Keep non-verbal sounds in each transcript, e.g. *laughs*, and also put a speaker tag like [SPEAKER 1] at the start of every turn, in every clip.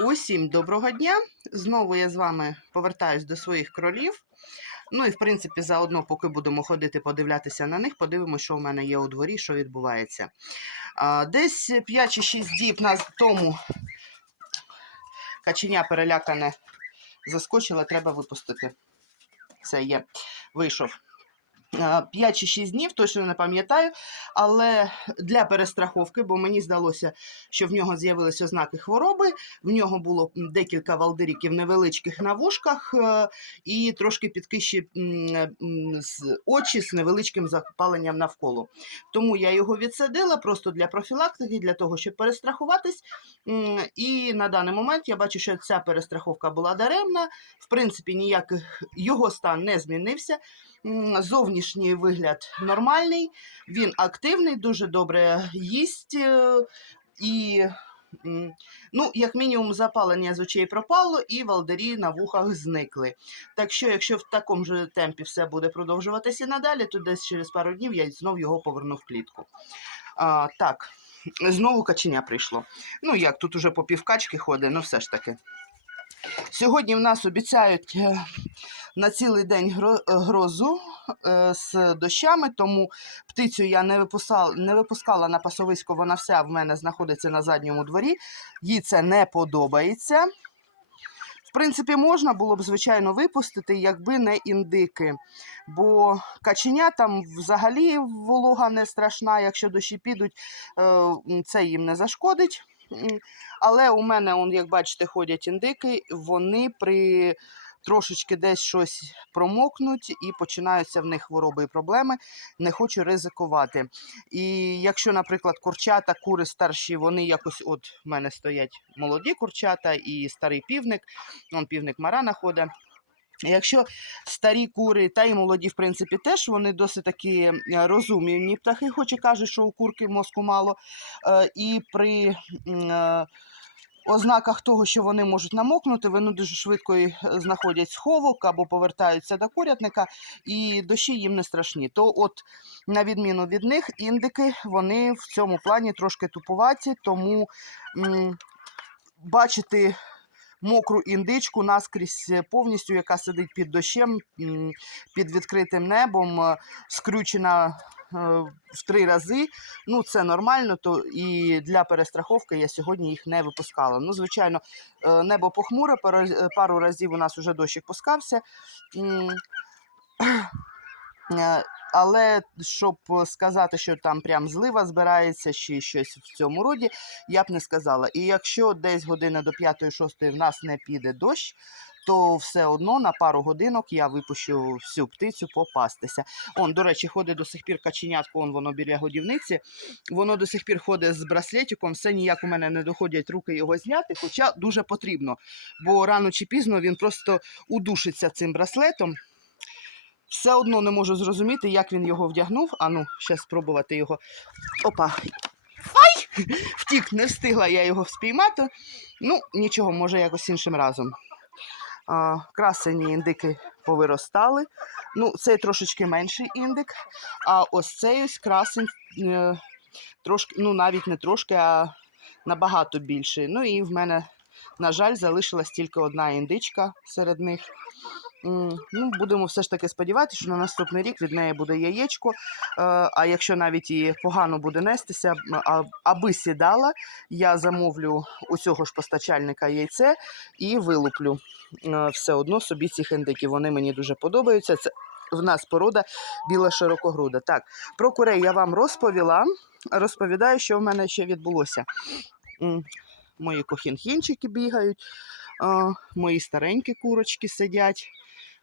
[SPEAKER 1] Усім доброго дня! Знову я з вами повертаюсь до своїх кролів. Ну і в принципі, заодно, поки будемо ходити подивлятися на них, подивимося, що в мене є у дворі, що відбувається. Десь 5 чи 6 діб нас тому каченя перелякане заскочила, треба випустити. Все є, вийшов. 5 чи 6 днів, точно не пам'ятаю, але для перестраховки, бо мені здалося, що в нього з'явилися ознаки хвороби. В нього було декілька валдиріків невеличких на вушках е, і трошки підкищі очі з невеличким запаленням навколо. Тому я його відсадила просто для профілактики, для того, щоб перестрахуватись. І на даний момент я бачу, що ця перестраховка була даремна. В принципі, ніяких його стан не змінився. М, Зовнішній вигляд нормальний, він активний, дуже добре їсть е, і. Ну, як мінімум, запалення з очей пропало, і валдері на вухах зникли. Так що, якщо в такому ж темпі все буде продовжуватися надалі, то десь через пару днів я знов його поверну в клітку. А, так, знову каченя прийшло. Ну як, тут уже по півкачки ходить, ну все ж таки. Сьогодні в нас обіцяють е, на цілий день грозу е, з дощами, тому птицю я не випускала, не випускала на пасовисько, вона вся в мене знаходиться на задньому дворі. Їй це не подобається. В принципі, можна було б, звичайно, випустити, якби не індики. Бо каченя там взагалі волога не страшна, якщо дощі підуть, е, це їм не зашкодить. Але у мене, он, як бачите, ходять індики, вони при трошечки десь щось промокнуть і починаються в них хвороби і проблеми. Не хочу ризикувати. І якщо, наприклад, курчата, кури старші, вони якось, от в мене стоять молоді курчата і старий півник, он півник Марана ходить. Якщо старі кури та й молоді, в принципі, теж вони досить такі е, розумні птахи, хоч і кажуть, що у курки мозку мало. Е, І при е, ознаках того, що вони можуть намокнути, вони дуже швидко знаходять сховок або повертаються до курятника, і дощі їм не страшні. То, от, на відміну від них, індики вони в цьому плані трошки тупуваті, тому бачити мокру індичку наскрізь е, повністю, яка сидить під дощем, під відкритим небом, е, скрючена е, в три рази. Ну, це нормально, то і для перестраховки я сьогодні їх не випускала. Ну, звичайно, небо похмуре, пару, разів у нас вже дощик пускався. Е, Але щоб сказати, що там прям злива збирається чи щось в цьому роді, я б не сказала. І якщо десь години до 5-6 в нас не піде дощ, то все одно на пару годинок я випущу всю птицю попастися. Он, до речі, ходить до сих пір каченятко, он воно біля годівниці. Воно до сих пір ходить з браслетиком, все ніяк у мене не доходять руки його зняти, хоча дуже потрібно. Бо рано чи пізно він просто удушиться цим браслетом. Все одно не можу зрозуміти, як він його вдягнув. А ну, ще спробувати його. Опа. Ай! *laughs* Втік, не встигла я його спіймати. Ну, нічого, може, якось іншим разом. А, красені індики повиростали. Ну, цей трошечки менший індик. А ось цей ось красень е, трошки, ну навіть не трошки, а набагато більший. Ну і в мене, на жаль, залишилась тільки одна індичка серед них. Ну, будемо все ж таки сподіватися, що на наступний рік від неї буде яєчко. Е, А якщо навіть і погано буде нестися, аби сідала, я замовлю у цього ж постачальника яйце і вилуплю е, все одно собі цих індиків. Вони мені дуже подобаються. Це в нас порода біла широкогруда. Так, про курей я вам розповіла. Розповідаю, що в мене ще відбулося. Мої кохінхінчики бігають, е, мої старенькі курочки сидять.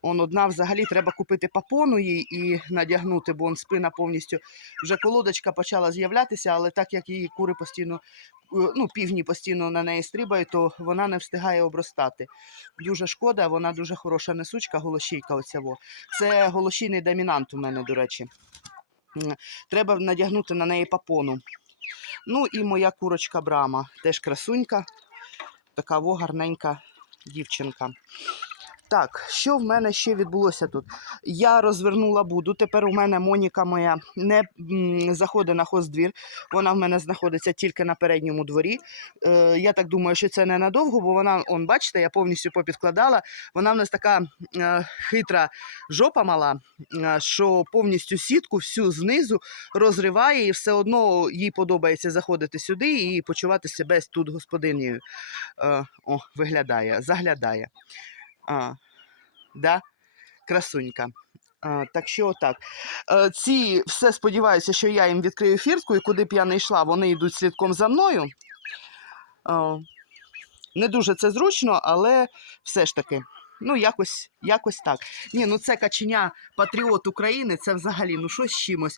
[SPEAKER 1] Он одна взагалі треба купити папону їй і надягнути, бо он спина повністю вже колодочка почала з'являтися, але так як її кури постійно, е, ну, півні постійно на неї стрибають, то вона не встигає обростати. Дуже шкода, вона дуже хороша несучка, голощійка оця. во. Це голощійний домінант у мене, до речі. Треба надягнути на неї папону. Ну і моя курочка Брама, теж красунька, така во гарненька дівчинка. Так, що в мене ще відбулося тут? Я розвернула буду. Тепер у мене Моніка моя не заходить на хоздвір. Вона в мене знаходиться тільки на передньому дворі. Е, я так думаю, що це ненадовго, бо вона, он, бачите, я повністю попідкладала. Вона в нас така е, хитра жопа мала, е, що повністю сітку всю знизу розриває, і все одно їй подобається заходити сюди і почувати себе тут господинею. Е, о, виглядає, заглядає. А, да? Красунька. А, так що отак. Е, ці все сподіваюся, що я їм відкрию фіртку, і куди б я не йшла, вони йдуть слідком за мною. Е, не дуже це зручно, але все ж таки. Ну, якось, якось так. Ні, ну це каченя патріот України, це взагалі ну щось з чимось.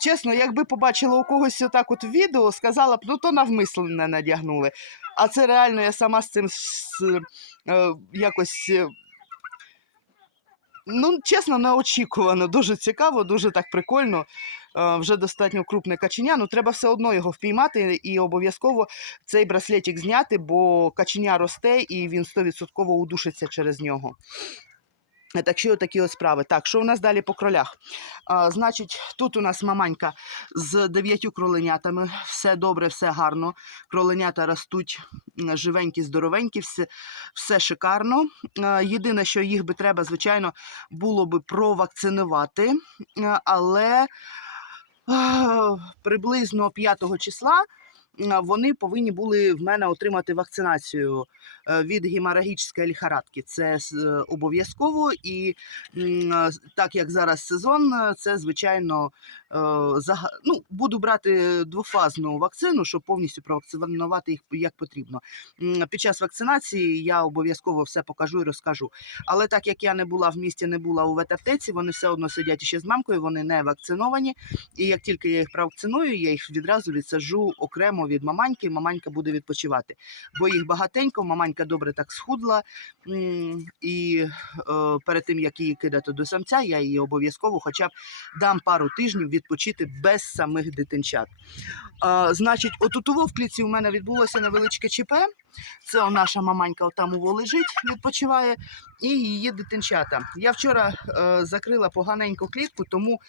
[SPEAKER 1] Чесно, якби побачила у когось отак от відео, сказала б, ну то навмисне надягнули. А це реально я сама з цим е, якось. е, Ну, чесно, неочікувано, дуже цікаво, дуже так прикольно. Е, Вже достатньо крупне каченя, ну треба все одно його впіймати і обов'язково цей браслетик зняти, бо каченя росте і він 100% удушиться через нього. Так що такі от справи. Так, що у нас далі по кролях? А, значить, тут у нас маманька з дев'ятью кроленятами. Все добре, все гарно. Кроленята ростуть живенькі, здоровенькі, все, все шикарно. Е, Єдине, що їх би треба, звичайно, було би провакцинувати, але е, приблизно 5 числа вони повинні були в мене отримати вакцинацію від геморагічної ліхорадки. Це е, обов'язково, і е, так як зараз сезон, е, це звичайно е, ну, буду брати двофазну вакцину, щоб повністю провакцинувати їх як потрібно. Під час вакцинації я обов'язково все покажу і розкажу. Але так як я не була в місті, не була у ветаптеці, вони все одно сидять ще з мамкою, вони не вакциновані. І як тільки я їх провакциную, я їх відразу відсаджу окремо від маманьки. Маманька буде відпочивати. Бо їх багатенько, маманька добре так схудла. І е, перед тим як її кидати до самця, я її обов'язково хоча б дам пару тижнів відпочити без самих дитинчат. Значить, отут у кліці у мене відбулося невеличке ЧП. Це наша маманька там уво лежить, відпочиває, і її дитинчата. Я вчора е, закрила поганеньку клітку, тому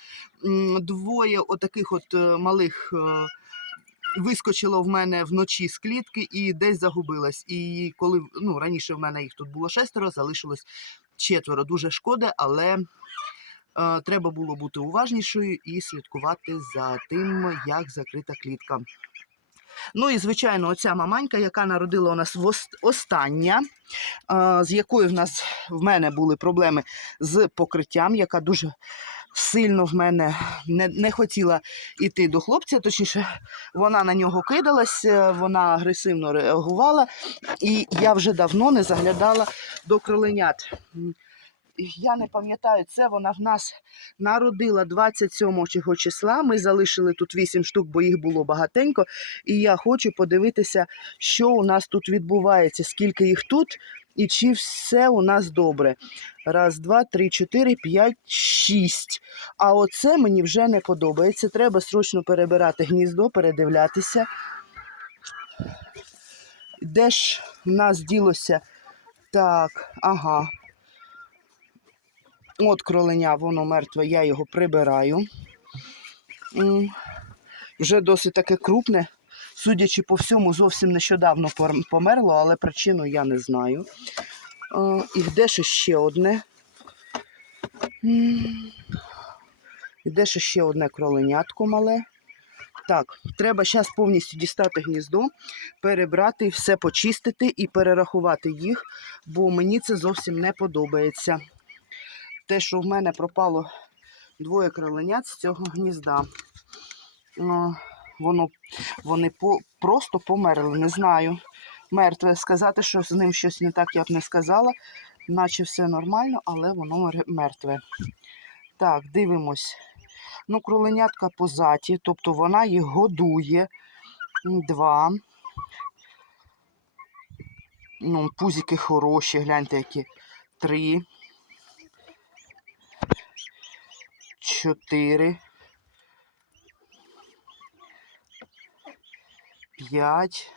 [SPEAKER 1] м, двоє отаких от е, малих. е, Вискочило в мене вночі з клітки і десь загубилась. І коли ну, раніше в мене їх тут було шестеро, залишилось четверо. Дуже шкода, але е, треба було бути уважнішою і слідкувати за тим, як закрита клітка. Ну і звичайно, оця маманька, яка народила у нас остання, е, з якою в нас в мене були проблеми з покриттям, яка дуже сильно в мене не, не хотіла йти до хлопця. Точніше, вона на нього кидалась, е, вона агресивно реагувала, і я вже давно не заглядала до кроленят. Я не пам'ятаю, це вона в нас народила 27 чого числа. Ми залишили тут 8 штук, бо їх було багатенько. І я хочу подивитися, що у нас тут відбувається, скільки їх тут, і чи все у нас добре. Раз, два, три, чотири, п'ять, шість. А оце мені вже не подобається. Треба срочно перебирати гніздо, передивлятися. Де ж в нас ділося? Так, ага. От кроленя, воно мертве, я його прибираю. Вже досить таке крупне. Судячи по всьому, зовсім нещодавно померло, але причину я не знаю. Е, І де ж ще одне? М, І де ж ще одне кроленятко мале? Так, треба зараз повністю дістати гніздо, перебрати, все почистити і перерахувати їх, бо мені це зовсім не подобається. Те, що в мене пропало двоє кроленят з цього гнізда. Воно, вони по, просто померли, не знаю. Мертве сказати, що з ним щось не так, я б не сказала. Наче все нормально, але воно мертве. Так, дивимось. Ну, кроленятка позаті, тобто вона їх годує. Два. Ну, пузики хороші, гляньте, які. Три. Чотири. П'ять.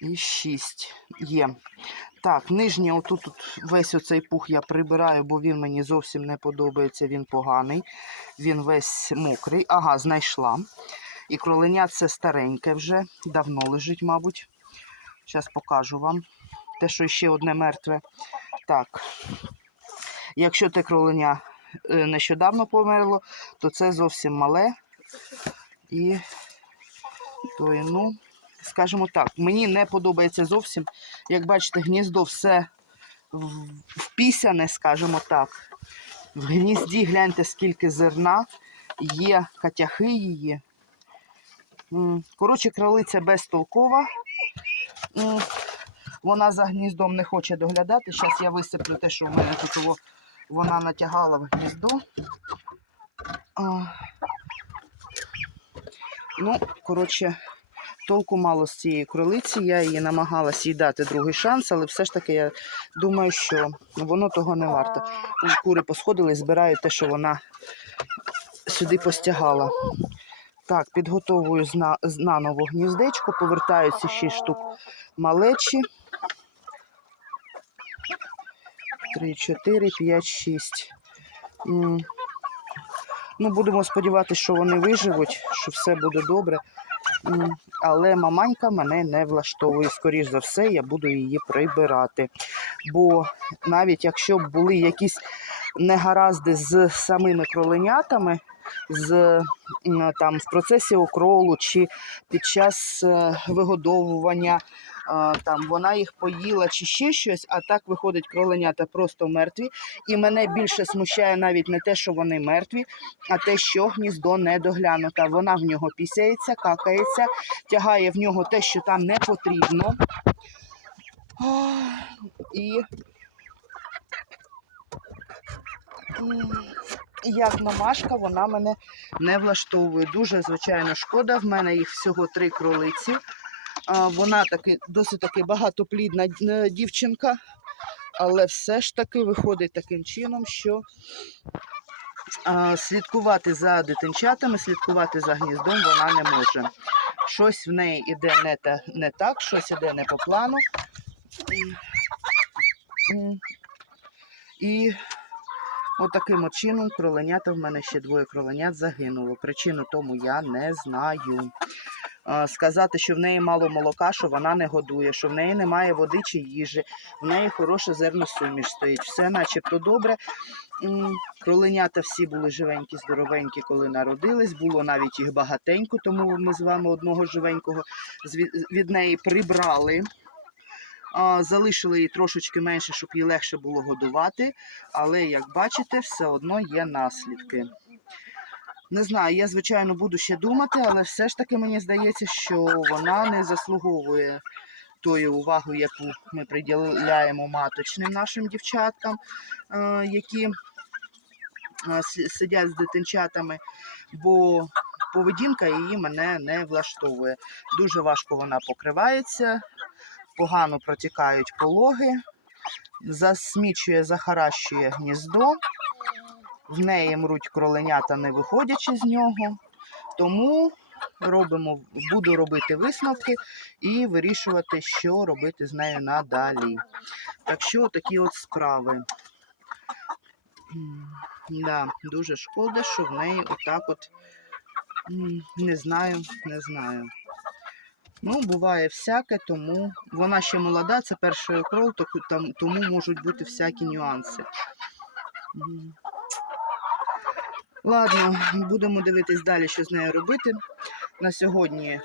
[SPEAKER 1] І шість. Є. Так, нижнє отут тут весь оцей пух я прибираю, бо він мені зовсім не подобається, він поганий. Він весь мокрий. Ага, знайшла. І кроленя це стареньке вже, давно лежить, мабуть. Зараз покажу вам. Те, що ще одне мертве. Так. Якщо те кроленя е, нещодавно померло, то це зовсім мале. І то, є, ну, скажімо так, мені не подобається зовсім. Як бачите, гніздо все впісяне, скажімо так. В гнізді гляньте, скільки зерна, є катяхи її. Коротше, кролиця безтолкова. Вона за гніздом не хоче доглядати. Зараз я висиплю те, що в мене тут вона натягала в гніздо. Ну, коротше, толку мало з цієї кролиці. Я її намагалась їй дати другий шанс, але все ж таки я думаю, що воно того не варте. Ось Кури посходили і збирають те, що вона сюди постягала. Так, підготовую наново гніздечко, повертаються 6 штук малечі. 3, 4, 5, 6. Ну, будемо сподіватися, що вони виживуть, що все буде добре. Але маманька мене не влаштовує. Скоріш за все, я буду її прибирати. Бо навіть якщо б були якісь негаразди з самими кроленятами, з, м, там, в процесі окролу чи під час е, вигодовування, там, вона їх поїла чи ще щось, а так виходить кроленята просто мертві. І мене більше смущає навіть не те, що вони мертві, а те, що гніздо не доглянуте. Вона в нього пісяється, какається, тягає в нього те, що там не потрібно. І як мамашка, вона мене не влаштовує. Дуже, звичайно, шкода. В мене їх всього три кролиці. Вона таки досить таки багатоплідна е, дівчинка, але все ж таки виходить таким чином, що слідкувати за дитинчатами, слідкувати за гніздом вона не може. Щось в неї іде не, та, не так, щось іде не по плану. І, і отаким от чином кроленята в мене ще двоє кроленят загинуло. Причину тому я не знаю. Сказати, що в неї мало молока, що вона не годує, що в неї немає води чи їжі, в неї хороша зерносуміш стоїть. Все начебто добре. Кроленята всі були живенькі, здоровенькі, коли народились. Було навіть їх багатенько, тому ми з вами одного живенького від неї прибрали. Залишили її трошечки менше, щоб їй легше було годувати. Але, як бачите, все одно є наслідки. Не знаю, я, звичайно, буду ще думати, але все ж таки мені здається, що вона не заслуговує тої уваги, яку ми приділяємо маточним нашим дівчаткам, е, які е, сидять з дитинчатами, бо поведінка її мене не влаштовує. Дуже важко вона покривається, погано протікають пологи, засмічує, захаращує гніздо, в неї мруть кроленята, не виходячи з нього. Тому робимо, буду робити висновки і вирішувати, що робити з нею надалі. Так що такі от справи. Да, дуже шкода, що в неї отак от не знаю, не знаю. Ну, буває всяке, тому вона ще молода, це перший крол, тому можуть бути всякі нюанси. Ладно, будемо дивитись далі, що з нею робити. На сьогодні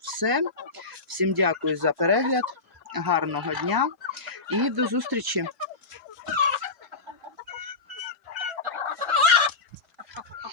[SPEAKER 1] все. Всім дякую за перегляд. Гарного дня і до зустрічі!